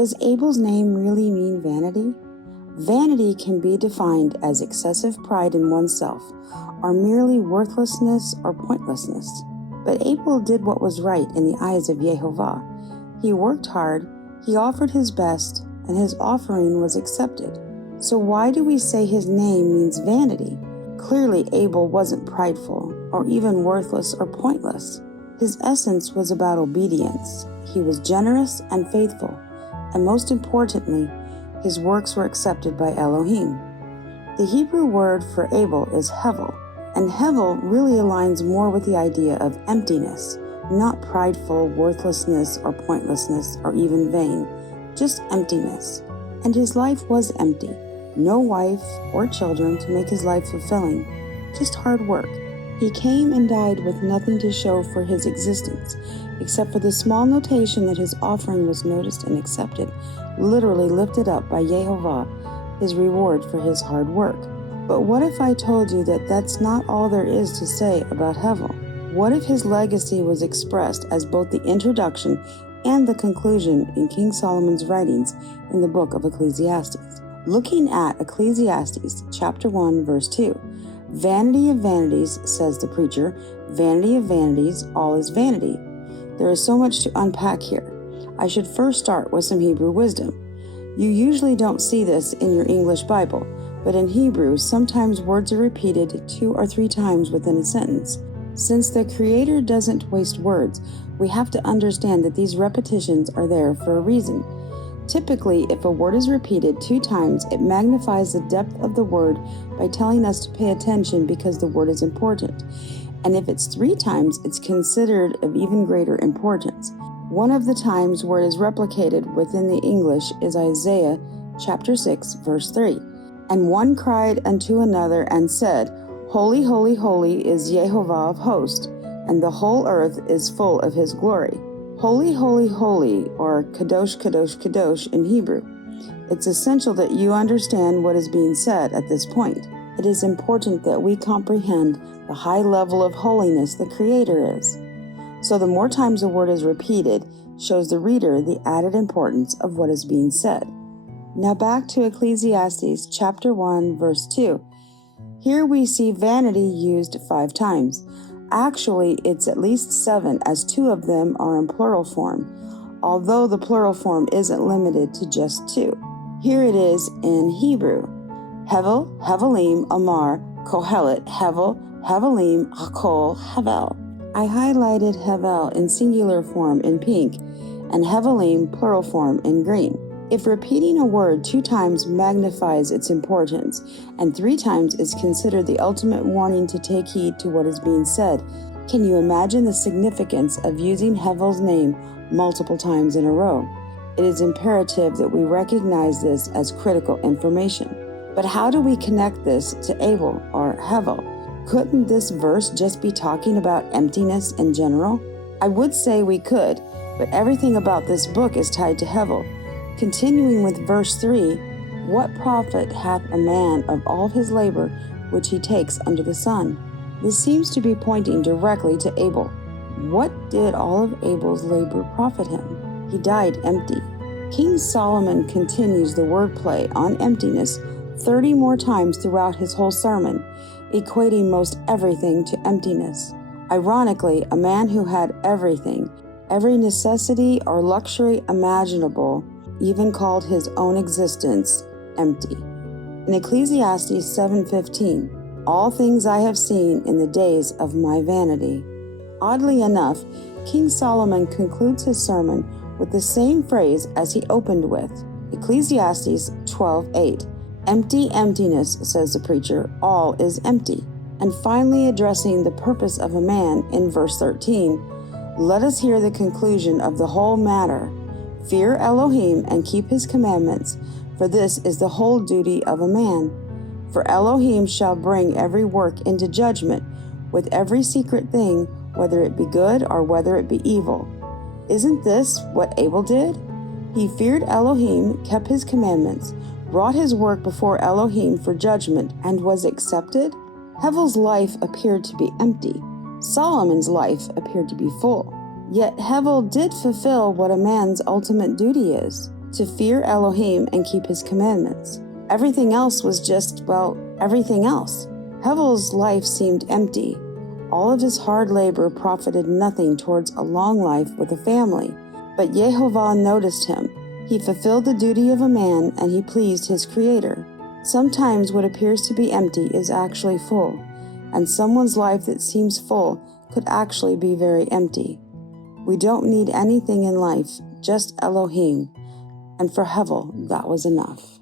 Does Abel's name really mean vanity? Vanity can be defined as excessive pride in oneself, or merely worthlessness or pointlessness. But Abel did what was right in the eyes of Jehovah. He worked hard, he offered his best, and his offering was accepted. So why do we say his name means vanity? Clearly, Abel wasn't prideful, or even worthless or pointless. His essence was about obedience. He was generous and faithful, and most importantly, his works were accepted by Elohim. The Hebrew word for Abel is hevel, and hevel really aligns more with the idea of emptiness, not prideful worthlessness or pointlessness or even vain, just emptiness. And his life was empty. No wife or children to make his life fulfilling, just hard work. He came and died with nothing to show for his existence, except for the small notation that his offering was noticed and accepted, literally lifted up by Jehovah, his reward for his hard work. But what if I told you that that's not all there is to say about Hevel? What if his legacy was expressed as both the introduction and the conclusion in King Solomon's writings in the book of Ecclesiastes? Looking at Ecclesiastes chapter 1, verse 2, "Vanity of vanities," says the preacher, "vanity of vanities, all is vanity." There is so much to unpack here. I should first start with some Hebrew wisdom. You usually don't see this in your English Bible, but in Hebrew, sometimes words are repeated 2 or 3 times within a sentence. Since the Creator doesn't waste words, we have to understand that these repetitions are there for a reason. Typically, if a word is repeated 2 times, it magnifies the depth of the word by telling us to pay attention because the word is important. And if it's 3 times, it's considered of even greater importance. One of the times where it is replicated within the English is Isaiah chapter 6, verse 3. "And one cried unto another and said, Holy, holy, holy is Jehovah of hosts, and the whole earth is full of his glory." Holy, holy, holy, or kadosh, kadosh, kadosh in Hebrew. It's essential that you understand what is being said at this point. It is important that we comprehend the high level of holiness the Creator is. So the more times a word is repeated, shows the reader the added importance of what is being said. Now back to Ecclesiastes chapter 1, verse 2. Here we see vanity used 5 times. Actually, it's at least 7, as 2 of them are in plural form, although the plural form isn't limited to just 2. Here it is in Hebrew. Hevel, Hevelim, Amar, Kohelet, Hevel, Hevelim, Hakol, Hevel. I highlighted Hevel in singular form in pink and Hevelim plural form in green. If repeating a word 2 times magnifies its importance, and 3 times is considered the ultimate warning to take heed to what is being said, can you imagine the significance of using Hevel's name multiple times in a row? It is imperative that we recognize this as critical information. But how do we connect this to Abel or Hevel? Couldn't this verse just be talking about emptiness in general? I would say we could, but everything about this book is tied to Hevel. Continuing with verse 3, "What profit hath a man of all his labor which he takes under the sun?" This seems to be pointing directly to Abel. What did all of Abel's labor profit him? He died empty. King Solomon continues the wordplay on emptiness 30 more times throughout his whole sermon, equating most everything to emptiness. Ironically, a man who had everything, every necessity or luxury imaginable, even called his own existence empty. In Ecclesiastes 7:15, "All things I have seen in the days of my vanity." Oddly enough, King Solomon concludes his sermon with the same phrase as he opened with, Ecclesiastes 12:8. "Empty emptiness," says the preacher, "all is empty." And finally addressing the purpose of a man in verse 13, "Let us hear the conclusion of the whole matter. Fear Elohim and keep his commandments, for this is the whole duty of a man. For Elohim shall bring every work into judgment with every secret thing, whether it be good or whether it be evil." Isn't this what Abel did? He feared Elohim, kept his commandments, brought his work before Elohim for judgment, and was accepted? Hevel's life appeared to be empty. Solomon's life appeared to be full. Yet Hevel did fulfill what a man's ultimate duty is. to fear Elohim and keep his commandments. Everything else was just, well, everything else. Hevel's life seemed empty. All of his hard labor profited nothing towards a long life with a family. But Yehovah noticed him. He fulfilled the duty of a man, and he pleased his Creator. Sometimes what appears to be empty is actually full, and someone's life that seems full could actually be very empty. We don't need anything in life, just Elohim. And for Hevel, that was enough.